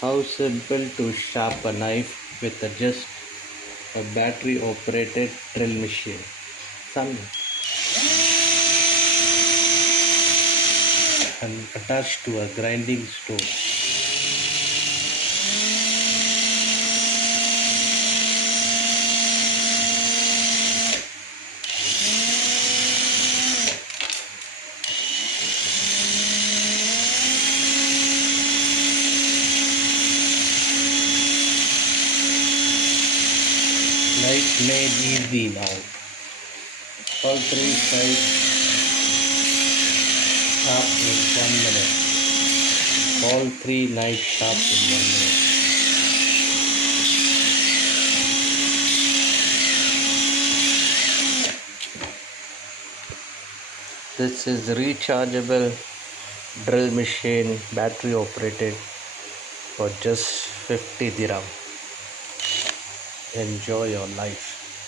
How simple to sharpen a knife with just a battery operated drill machine. Some and attached to a grinding stone. Knife made easy now. All three sides sharp in 1 minute. All three knives sharp in 1 minute. This is rechargeable drill machine, battery operated, for just 50 dirham. Enjoy your life.